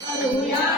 那怎么样？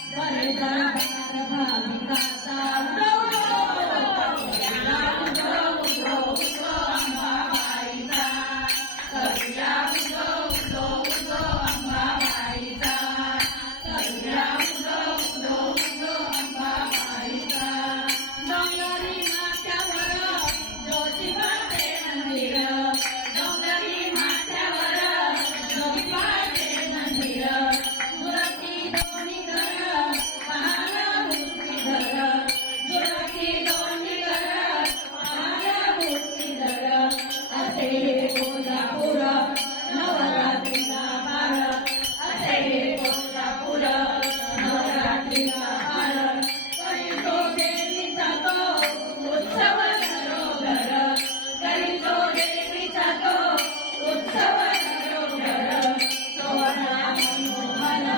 Varada You.